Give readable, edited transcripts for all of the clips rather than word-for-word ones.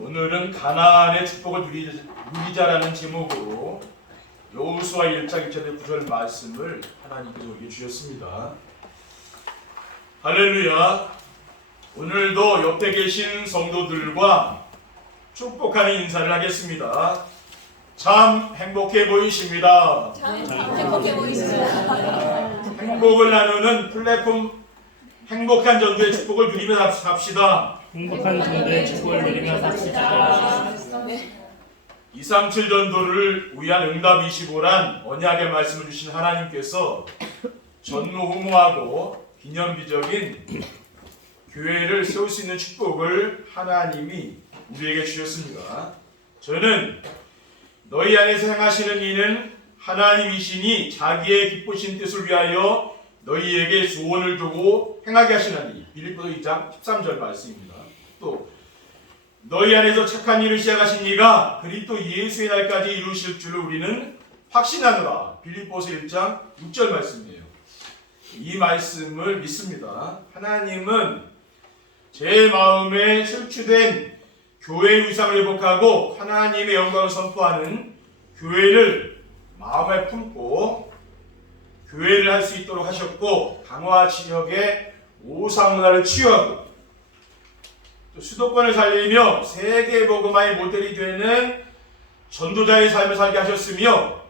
오늘은 가나안의 축복을 누리자라는 제목으로 여호수아 1장 1절의 9절 말씀을 하나님께서 우리에게 주셨습니다. 할렐루야. 오늘도 옆에 계신 성도들과 축복하는 인사를 하겠습니다. 참 행복해 보이십니다. 행복해 보이십니다. 행복을 나누는 플랫폼 행복한 전도의 축복을 누리며 삽시다. 행복한 전도의 축복을 누리며 삽시다. 237 전도를 위한 응답25란 언약의 말씀을 주신 하나님께서 전무후무하고 기념비적인 교회를 세울 수 있는 축복을 하나님이 우리에게 주셨습니다. 저는 너희 안에서 행하시는 이는 하나님이시니 자기의 기쁘신 뜻을 위하여 너희에게 소원을 두고 행하게 하시나니. 빌립보서 2장 13절 말씀입니다. 또 너희 안에서 착한 일을 시작하신 이가 그리스도 예수의 날까지 이루실 줄을 우리는 확신하노라. 빌립보서 1장 6절 말씀이에요. 이 말씀을 믿습니다. 하나님은 제 마음에 실추된 교회의 위상을 회복하고 하나님의 영광을 선포하는 교회를 마음에 품고 교회를 할 수 있도록 하셨고, 강화 지역의 오상문화를 치유하고 또 수도권을 살리며 세계 복음화의 모델이 되는 전도자의 삶을 살게 하셨으며,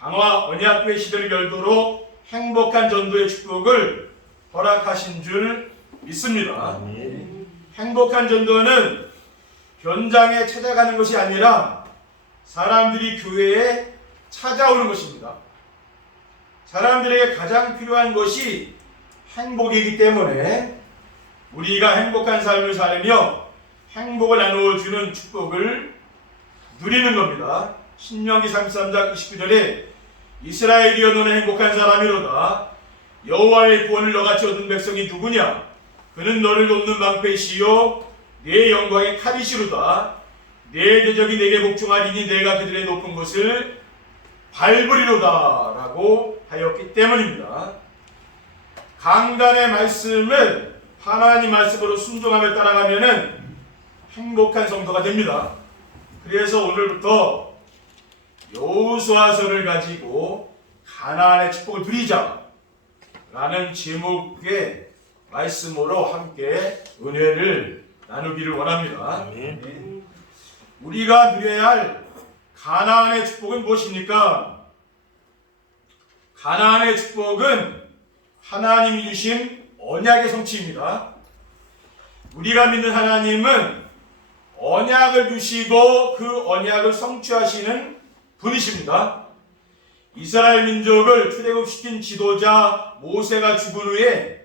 강화 언약궤 시대를 열도록 행복한 전도의 축복을 허락하신 줄 믿습니다. 행복한 전도는 현장에 찾아가는 것이 아니라 사람들이 교회에 찾아오는 것입니다. 사람들에게 가장 필요한 것이 행복이기 때문에 우리가 행복한 삶을 살며 행복을 나누어 주는 축복을 누리는 겁니다. 신명기 33장 29절에 이스라엘이여 너는 행복한 사람이로다. 여호와의 구원을 너같이 얻은 백성이 누구냐? 그는 너를 돕는 방패시요 내 영광의 칼이시로다. 내 대적이 내게 복종하리니 내가 그들의 높은 곳을 밟으리로다 라고 하였기 때문입니다. 강단의 말씀을 하나님 말씀으로 순종하며 따라가면은 행복한 성도가 됩니다. 그래서 오늘부터 여호수아서를 가지고 가나안의 축복을 누리자 라는 제목의 말씀으로 함께 은혜를 나누기를 원합니다. 우리가 누려야 할 가나안의 축복은 무엇입니까? 가나안의 축복은 하나님이 주신 언약의 성취입니다. 우리가 믿는 하나님은 언약을 주시고 그 언약을 성취하시는 분이십니다. 이스라엘 민족을 출애굽시킨 지도자 모세가 죽은 후에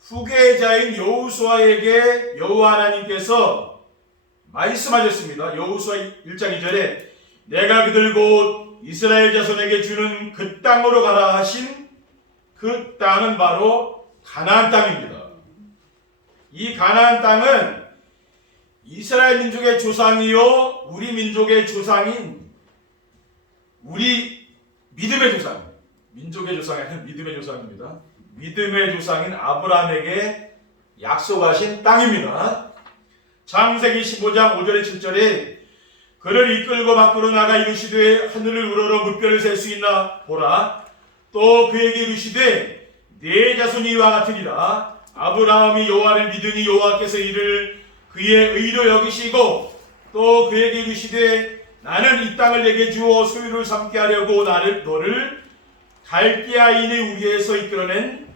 후계자인 여호수아에게 여호와 하나님께서 말씀하셨습니다. 여호수아 1장 2절에 내가 그들 곧 이스라엘 자손에게 주는 그 땅으로 가라 하신 그 땅은 바로 가나안 땅입니다. 이 가나안 땅은 이스라엘 민족의 조상이요 우리 민족의 조상인 우리 믿음의 조상, 민족의 조상이 아니라 믿음의 조상입니다. 믿음의 조상인 아브라함에게 약속하신 땅입니다. 창세기 15장 5절에 7절에 그를 이끌고 밖으로 나가 이르시되 하늘을 우러러 물결을 셀 수 있나 보라. 또 그에게 이르시되 네 자손이 이와 같으리라. 아브라함이 여호와를 믿으니 여호와께서 이를 그의 의로 여기시고 또 그에게 이르시되 나는 이 땅을 내게 주어 소유를 삼게 하려고 너를 갈대아인의 우리에서 이끌어낸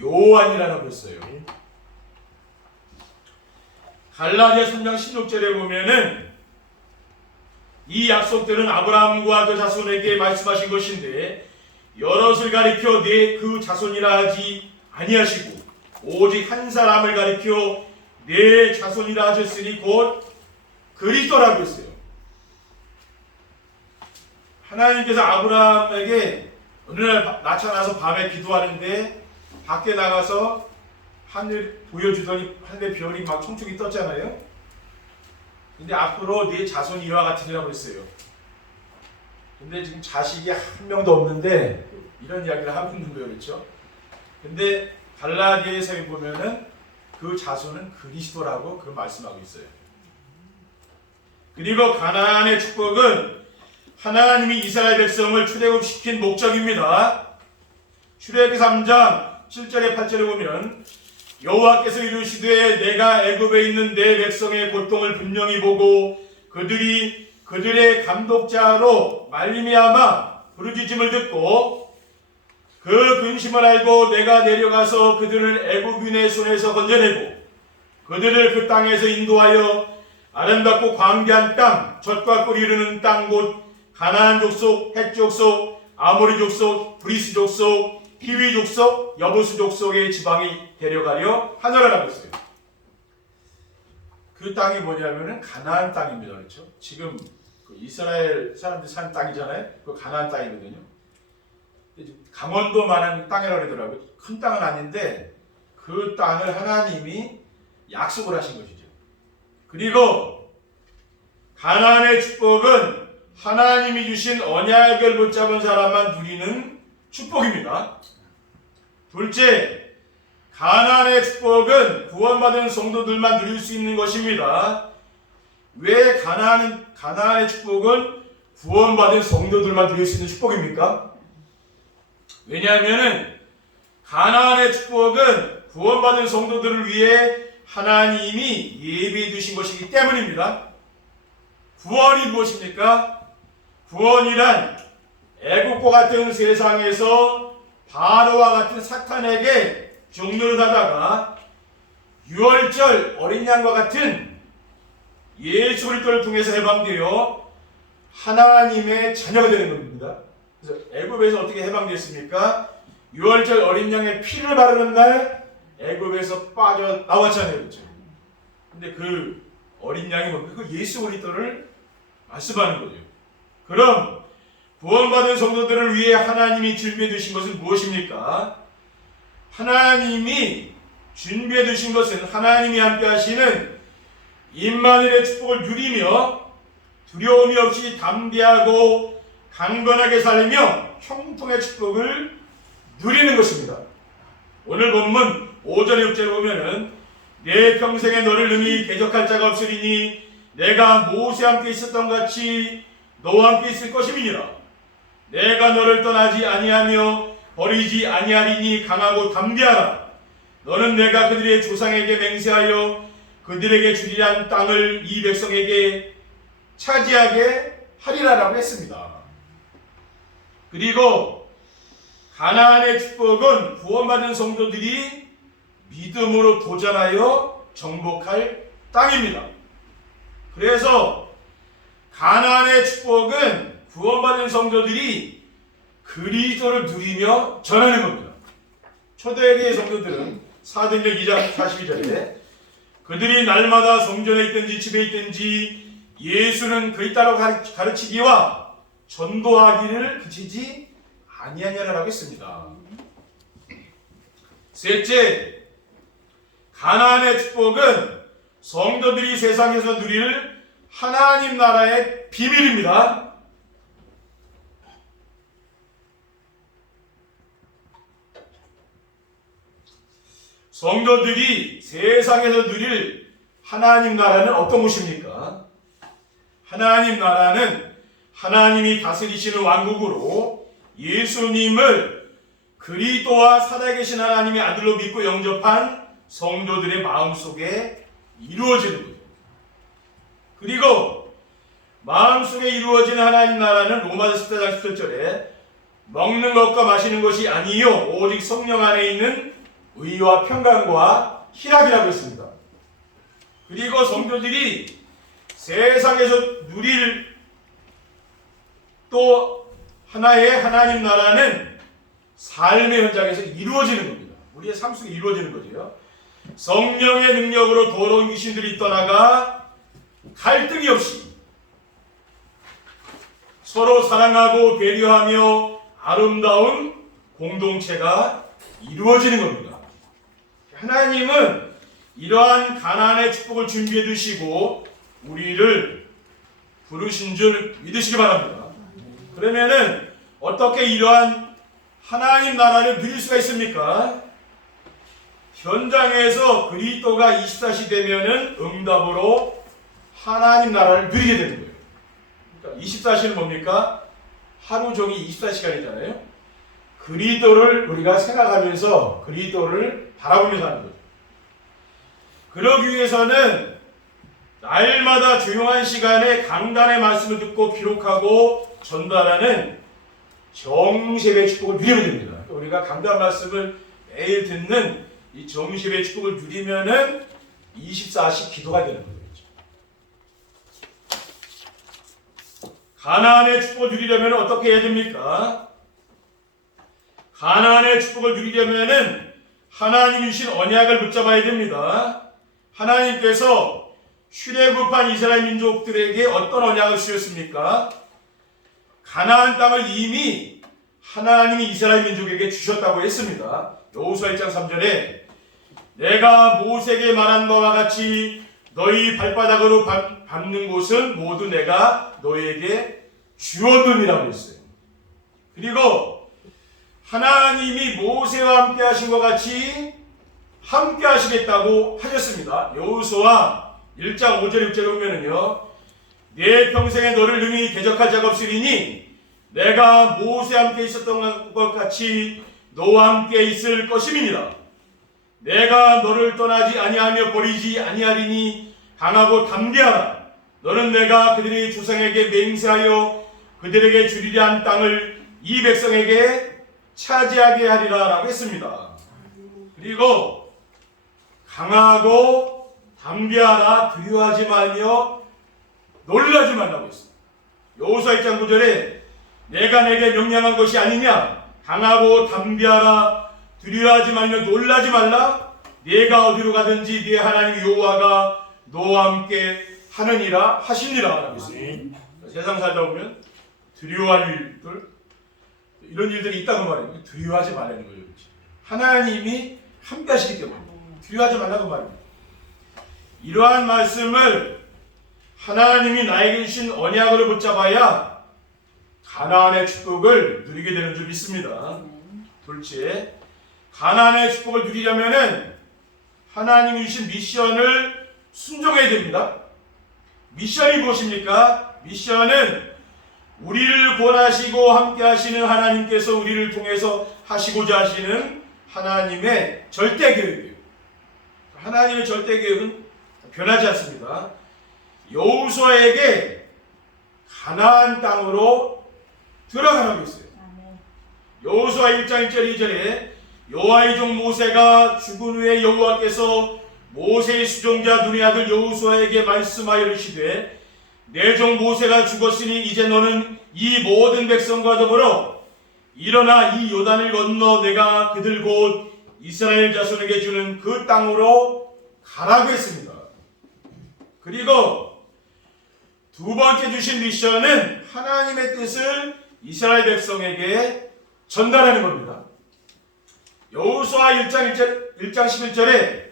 여호와니라고 했어요. 갈라디아 3장 16절에 보면은 이 약속들은 아브라함과 그 자손에게 말씀하신 것인데 여럿을 가리켜 네 그 자손이라 하지 아니하시고 오직 한 사람을 가리켜 네 자손이라 하셨으니 곧 그리스도라고 했어요. 하나님께서 아브라함에게 어느 날 나타나서 밤에 기도하는데 밖에 나가서 하늘 보여주더니 하늘에 별이 막 총총히 떴잖아요. 근데 앞으로 네 자손이 이와 같으리라고 했어요. 근데 지금 자식이 한 명도 없는데 이런 이야기를 하고 있는 거예요. 그렇죠? 근데 갈라디아서에 보면은 그 자손은 그리스도라고 그 말씀하고 있어요. 그리고 가나안의 축복은 하나님이 이스라엘 백성을 출애굽시킨 목적입니다. 출애굽기 3장 7절에 8절에 보면 여호와께서 이르시되 내가 애굽에 있는 내 백성의 고통을 분명히 보고 그들이 그들의 감독자로 말미암아 부르짖음을 듣고 그 근심을 알고 내가 내려가서 그들을 애굽인의 손에서 건져내고 그들을 그 땅에서 인도하여 아름답고 광대한 땅, 젖과 꿀이 흐르는 땅 곧 가나안 족속, 헷 족속, 아모리 족속, 브리스 족속, 히위 족속, 여부스 족속의 지방에 데려가려 하노라라고 했어요. 그 땅이 뭐냐면은 가나안 땅입니다. 그렇죠? 지금 그 이스라엘 사람들이 사는 땅이잖아요. 그 가나안 땅이거든요. 강원도만한 땅이라고 그러더라고요. 큰 땅은 아닌데 그 땅을 하나님이 약속을 하신 것이죠. 그리고 가나안의 축복은 하나님이 주신 언약을 붙잡은 사람만 누리는 축복입니다. 둘째, 가나안의 축복은 구원받은 성도들만 누릴 수 있는 것입니다. 왜 가나안의 축복은 구원받은 성도들만 누릴 수 있는 축복입니까? 왜냐하면 가나안의 축복은 구원받은 성도들을 위해 하나님이 예비해 두신 것이기 때문입니다. 구원이 무엇입니까? 구원이란 애국과 같은 세상에서 바로와 같은 사탄에게 종노릇하다가 유월절 어린 양과 같은 예수 그리스도를 통해서 해방되어 하나님의 자녀가 되는 겁니다. 그래서 애굽에서 어떻게 해방됐습니까? 유월절 어린 양의 피를 바르는 날 애굽에서 빠져나왔잖아요. 그렇죠? 근데 그 어린 양이 뭡니까? 그 예수 그리스도를 말씀하는 거죠. 그럼 구원받은 성도들을 위해 하나님이 준비해 두신 것은 무엇입니까? 하나님이 준비해 두신 것은 하나님이 함께 하시는 임마누엘의 축복을 누리며 두려움이 없이 담대하고 강건하게 살며 형통의 축복을 누리는 것입니다. 오늘 본문 5절 6절에 보면은 내 평생에 너를 능히 대적할 자가 없으리니 내가 모세와 함께 있었던 같이 너와 함께 있을 것임이니라. 내가 너를 떠나지 아니하며 버리지 아니하리니 강하고 담대하라. 너는 내가 그들의 조상에게 맹세하여 그들에게 주리란 땅을 이 백성에게 차지하게 하리라라고 했습니다. 그리고 가나안의 축복은 구원받은 성도들이 믿음으로 도전하여 정복할 땅입니다. 그래서 가나안의 축복은 구원받은 성도들이 그리스도를 누리며 전하는 겁니다. 초대교회 성도들은 사도행전 2장 42절에 그들이 날마다 성전에 있든지 집에 있든지 예수는 그리스도라고 가르치기와 전도하기를 그치지 아니하냐라고 했습니다. 셋째, 가나안의 축복은 성도들이 세상에서 누릴 하나님 나라의 비밀입니다. 성도들이 세상에서 누릴 하나님 나라는 어떤 곳입니까? 하나님 나라는 하나님이 다스리시는 왕국으로 예수님을 그리스도와 살아계신 하나님의 아들로 믿고 영접한 성도들의 마음속에 이루어지는 거죠. 그리고 마음속에 이루어지는 하나님 나라는 로마서 14장 17절에 먹는 것과 마시는 것이 아니요 오직 성령 안에 있는 의와 평강과 희락이라고 했습니다. 그리고 성도들이 세상에서 누릴 또 하나의 하나님 나라는 삶의 현장에서 이루어지는 겁니다. 우리의 삶 속에 이루어지는 거죠. 성령의 능력으로 더러운 귀신들이 떠나가 갈등이 없이 서로 사랑하고 배려하며 아름다운 공동체가 이루어지는 겁니다. 하나님은 이러한 가나안의 축복을 준비해 두시고 우리를 부르신 줄 믿으시기 바랍니다. 그러면은 어떻게 이러한 하나님 나라를 누릴 수가 있습니까? 현장에서 그리스도가 24시 되면은 응답으로 하나님 나라를 누리게 되는 거예요. 그러니까 24시는 뭡니까? 하루 종일 24시간이잖아요. 그리스도를 우리가 생각하면서 그리스도를 바라보면서 하는 거죠. 그러기 위해서는 날마다 조용한 시간에 강단의 말씀을 듣고 기록하고 전달하는 정세의 축복을 누리면 됩니다. 그러니까 우리가 강단 말씀을 매일 듣는 이 정세의 축복을 누리면은 24시 기도가 되는 거예요. 가나안의 축복을 누리려면 어떻게 해야 됩니까? 가나안의 축복을 누리려면은 하나님이 주신 언약을 붙잡아야 됩니다. 하나님께서 출애굽한 이스라엘 민족들에게 어떤 언약을 주셨습니까? 가나안 땅을 이미 하나님이 이스라엘 민족에게 주셨다고 했습니다. 여호수아 1장 3절에 내가 모세에게 말한 바와 같이 너희 발바닥으로 밟는 곳은 모두 내가 너희에게 주었느니라고 했어요. 그리고 하나님이 모세와 함께 하신 것 같이 함께 하시겠다고 하셨습니다. 여호수아 1장 5절 6절에 보면은요, 내 평생에 너를 능히 대적할 자가 없으리니 내가 모세와 함께 있었던 것 같이 너와 함께 있을 것임이니라. 내가 너를 떠나지 아니하며 버리지 아니하리니 강하고 담대하라. 너는 내가 그들의 조상에게 맹세하여 그들에게 주리라 한 땅을 이 백성에게 차지하게 하리라 라고 했습니다. 그리고 강하고 담대하라, 두려워하지 말며 놀라지 말라고 했습니다. 여호수아 1장 9절에 내가 내게 명령한 것이 아니냐, 강하고 담대하라, 두려워하지 말며 놀라지 말라. 네가 어디로 가든지 네 하나님 여호와가 너와 함께 하느니라 하시니라 라고 했습니다. 세상 살다 보면 두려워할 일들, 이런 일들이 있다고 말해요. 두려워하지 말라는 거예요. 하나님이 함께 하시기 때문에 두려워하지 말라고 말입니다. 이러한 말씀을 하나님이 나에게 주신 언약으로 붙잡아야 가나안의 축복을 누리게 되는 줄 믿습니다. 둘째, 가나안의 축복을 누리려면은 하나님이 주신 미션을 순종해야 됩니다. 미션이 무엇입니까? 미션은 우리를 구원하시고 함께 하시는 하나님께서 우리를 통해서 하시고자 하시는 하나님의 절대 계획이에요. 하나님의 절대 계획은 변하지 않습니다. 여호수아에게 가나안 땅으로 들어가라고 했어요. 여호수아 1장 1절 2절에 여호와의 종 모세가 죽은 후에 여호와께서 모세의 수종자 눈의 아들 여호수아에게 말씀하여 이르시되 내 종 모세가 죽었으니 이제 너는 이 모든 백성과 더불어 일어나 이 요단을 건너 내가 그들 곧 이스라엘 자손에게 주는 그 땅으로 가라고 했습니다. 그리고 두 번째 주신 미션은 하나님의 뜻을 이스라엘 백성에게 전달하는 겁니다. 여호수아 1장 11절에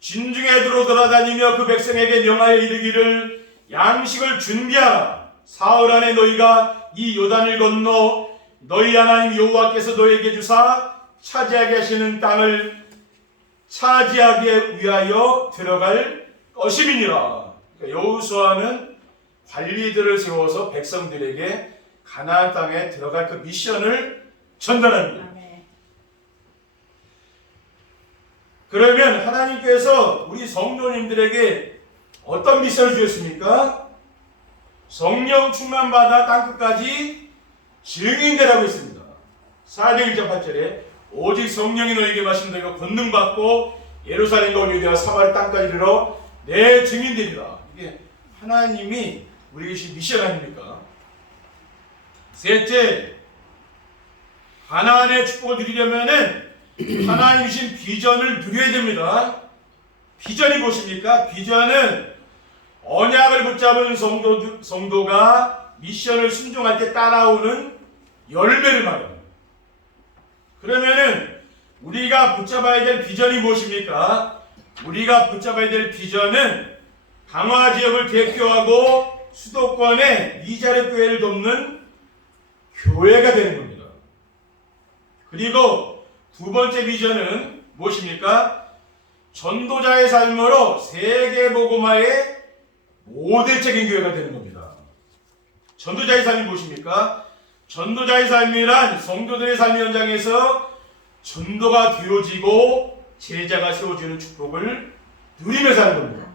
진중에 들어 돌아다니며 그 백성에게 명하여 이르기를 양식을 준비하라. 사흘 안에 너희가 이 요단을 건너 너희 하나님 여호와께서 너희에게 주사 차지하게 하시는 땅을 차지하기 위하여 들어갈 것임이니라. 그러니까 여호수아는 관리들을 세워서 백성들에게 가나안 땅에 들어갈 그 미션을 전달합니다. 그러면 하나님께서 우리 성도님들에게 어떤 미션을 주셨습니까? 성령 충만받아 땅끝까지 증인되라고 했습니다. 사도행 1장 8절에 오직 성령이 너에게 마신 너희가 권능받고 예루살렘과 올리대와 사마리 땅까지 이르러 내 증인되리라. 이게 하나님이 우리에게 주신 미션 아닙니까? 셋째, 가나안의 축복을 누리려면은 하나님이 주신 비전을 누려야 됩니다. 비전이 무엇입니까? 비전은 언약을 붙잡은 성도가 미션을 순종할 때 따라오는 열매를 말합니다. 그러면은 우리가 붙잡아야 될 비전이 무엇입니까? 우리가 붙잡아야 될 비전은 강화 지역을 대표하고 수도권의 이자립 교회를 돕는 교회가 되는 겁니다. 그리고 두 번째 비전은 무엇입니까? 전도자의 삶으로 세계 복음화에 모델적인 교회가 되는 겁니다. 전도자의 삶이 무엇입니까? 전도자의 삶이란 성도들의 삶 현장에서 전도가 되어지고 제자가 세워지는 축복을 누리며 사는 겁니다.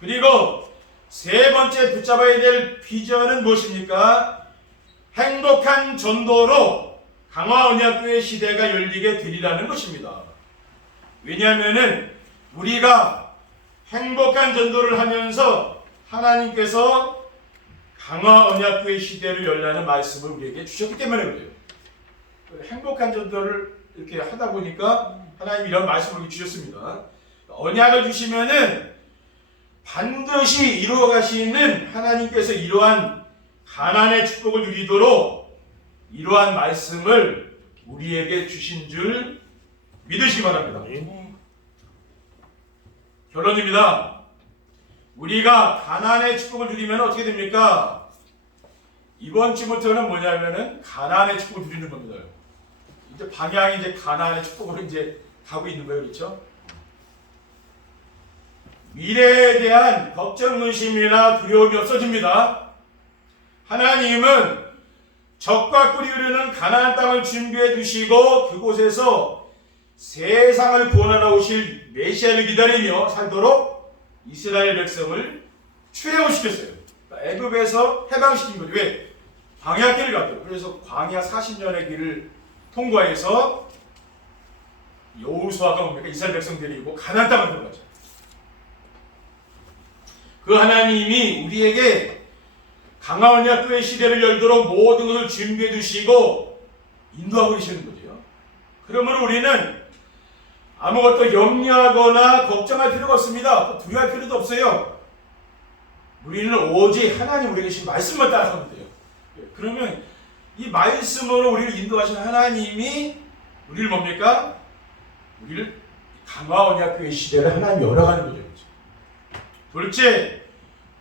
그리고 세 번째 붙잡아야 될 비전은 무엇입니까? 행복한 전도로 강화 언약교회 시대가 열리게 되리라는 것입니다. 왜냐하면은 우리가 행복한 전도를 하면서 하나님께서 강화 언약교회 시대를 열라는 말씀을 우리에게 주셨기 때문에 그래요. 행복한 전도를 이렇게 하다 보니까 하나님이 이런 말씀을 주셨습니다. 언약을 주시면은 반드시 이루어 가시는 하나님께서 이러한 가난의 축복을 누리도록 이러한 말씀을 우리에게 주신 줄 믿으시기 바랍니다. 결론입니다. 우리가 가난의 축복을 누리면 어떻게 됩니까? 이번 주부터는 뭐냐면은 가난의 축복을 누리는 겁니다. 이제 방향이 이제 가난의 축복으로 이제 가고 있는 거예요, 그렇죠? 미래에 대한 걱정, 의심이나 두려움이 없어집니다. 하나님은 적과 꿀이 흐르는 가나안 땅을 준비해 두시고 그곳에서 세상을 구원하러 오실 메시아를 기다리며 살도록 이스라엘 백성을 출애굽시켰어요. 애굽에서 해방시킨 거죠. 왜? 광야길을 갔대요. 그래서 광야 40년의 길을 통과해서 여호수아가 뭡니까? 이스라엘 백성들이고 가나안 땅을 들어가죠. 그 하나님이 우리에게 강화 언약교회 시대를 열도록 모든 것을 준비해 두시고 인도하고 계시는 거죠. 그러므로 우리는 아무것도 염려하거나 걱정할 필요가 없습니다. 두려워할 필요도 없어요. 우리는 오직 하나님 우리에게 주신 말씀만 따라가면 돼요. 그러면 이 말씀으로 우리를 인도하시는 하나님이 우리를 뭡니까? 우리를 강화 언약교회 시대를 하나님이 열어가는 거죠. 둘째,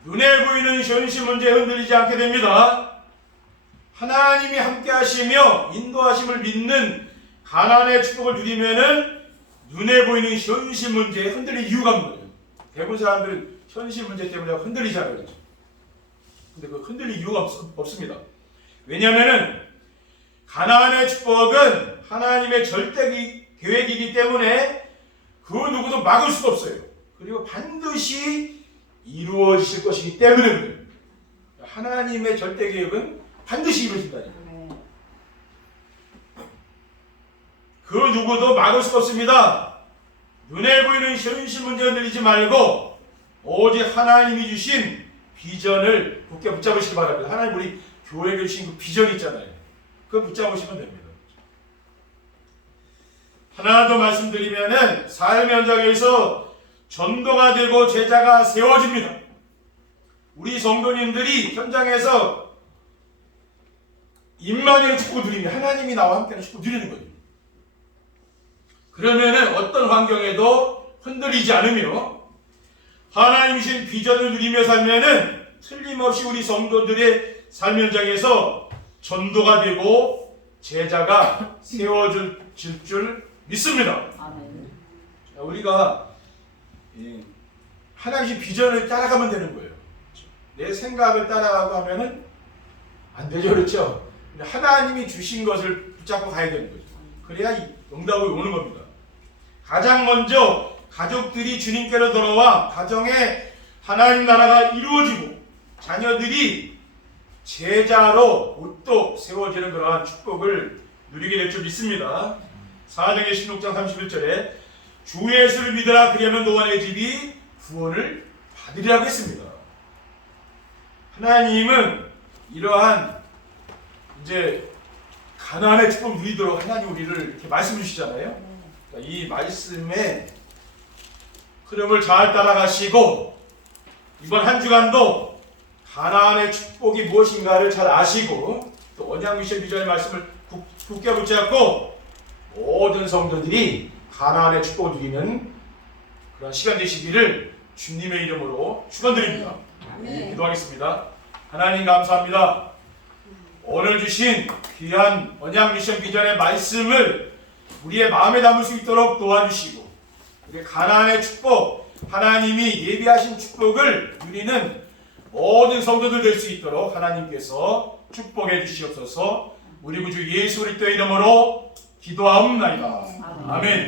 눈에 보이는 현실 문제에 흔들리지 않게 됩니다. 하나님이 함께 하시며 인도하심을 믿는 가나안의 축복을 누리면은 눈에 보이는 현실 문제에 흔들릴 이유가 없는 거예요. 대부분 사람들은 현실 문제 때문에 흔들리잖아요. 그렇죠? 근데 그 흔들릴 이유가 없습니다. 왜냐하면은 가나안의 축복은 하나님의 절대 계획이기 때문에 그 누구도 막을 수가 없어요. 그리고 반드시 이루어질 것이기 때문에 그래요. 하나님의 절대 계획은 반드시 이루어진다니까요. 그 누구도 막을 수가 없습니다. 눈에 보이는 현실 문제에 흔들리지 말고 오직 하나님이 주신 비전을 굳게 붙잡으시기 바랍니다. 하나님 우리 교회에게 주신 그 비전이 있잖아요. 그거 붙잡으시면 됩니다. 하나 더 말씀드리면은 삶의 현장에서 전도가 되고 제자가 세워집니다. 우리 성도님들이 현장에서 임마누엘 축복 누립니다. 하나님이 나와 함께하는 축복 누리는 거예요. 그러면은 어떤 환경에도 흔들리지 않으며 하나님 주신 비전을 누리며 살면은 틀림없이 우리 성도들의 삶 현장에서 전도가 되고 제자가 세워질 줄 믿습니다. 우리가 하나님의 비전을 따라가면 되는 거예요. 내 생각을 따라가고 하면은 안 되죠, 그렇죠? 하나님이 주신 것을 붙잡고 가야 되는 거죠. 그래야 응답이 오는 겁니다. 가장 먼저 가족들이 주님께로 돌아와 가정에 하나님 나라가 이루어지고 자녀들이 제자로 우뚝 세워지는 그러한 축복을 누리게 될 줄 믿습니다. 사도행전 16장 31절에 주 예수를 믿으라 그리하면 너와 내 집이 구원을 받으리라고 했습니다. 하나님은 이러한 이제 가나안의 축복을 누리도록 하나님 우리를 이렇게 말씀해 주시잖아요. 그러니까 이 말씀의 흐름을 잘 따라가시고 이번 한 주간도 가나안의 축복이 무엇인가를 잘 아시고 또 언약 미션 비전의 말씀을 굳게 붙잡고 모든 성도들이 가나안의 축복을 누리는 그런 시간 되시기를 주님의 이름으로 축원드립니다. 기도하겠습니다. 하나님 감사합니다. 오늘 주신 귀한 언약 미션 비전의 말씀을 우리의 마음에 담을 수 있도록 도와주시고 우리 가나안의 축복, 하나님이 예비하신 축복을 누리는 모든 성도들 될 수 있도록 하나님께서 축복해 주시옵소서. 우리 구주 예수 그리스도의 이름으로 기도하옵나이다. 아멘.